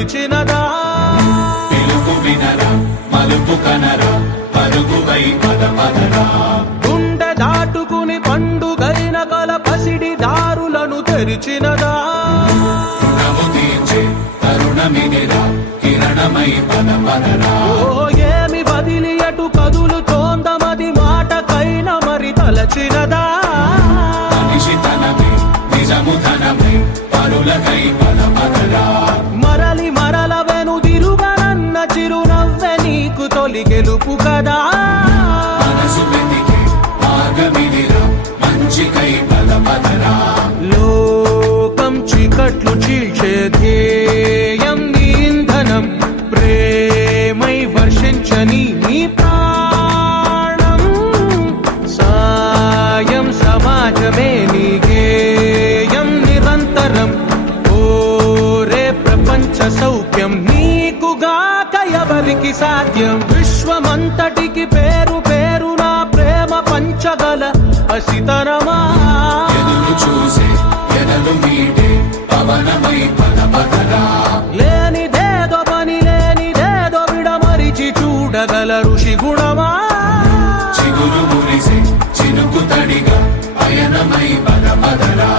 పిలిచినదా పిలుపు వినరా మలుపు కనరా పరుగువై పద పదరా గుండె దాటుకుని పండుగైన గల పసిడి దారులను తెరిచినదా రుణము తీర్చే తరుణమిదిరా కిరణమై పద పదరా ఓ ఏమి వదిలి అటు కదులుతోందమది మాటకైన మరి తలచినదా మనిషి తనమే నిజము ధనమే పరులకై పద పదరా మరలి మరల వెనుదిరుగనన్న చిరునవ్వె నీకు తొలి గెలుపు కదా మనసు వెతికే మార్గమిదిరా మంచికై పద పదరా లోకం చీకట్లు చీల్చే ధ్యేయం నీ ఇంధనం ప్రేమై వర్షించని నీ ప్రాణం సాయం సమాజమే నీ గేయం నిరంతరం ఓరే ప్రపంచ సౌఖ్యం నీకుగాక ఎవరికి సాధ్యం విశ్వమంతటికి పేరు పేరు నా ప్రేమ పంచగల పసితనమా ఎదురు చూసే ఎదలు మీటే పవనమై పద పదరా లేనిదేదో పని లేనిదేదో విడమరిచి చూడగల ఋషి గుణమా చిగురు మురిసే చినుకు తడిగా పయనమై పద పదరా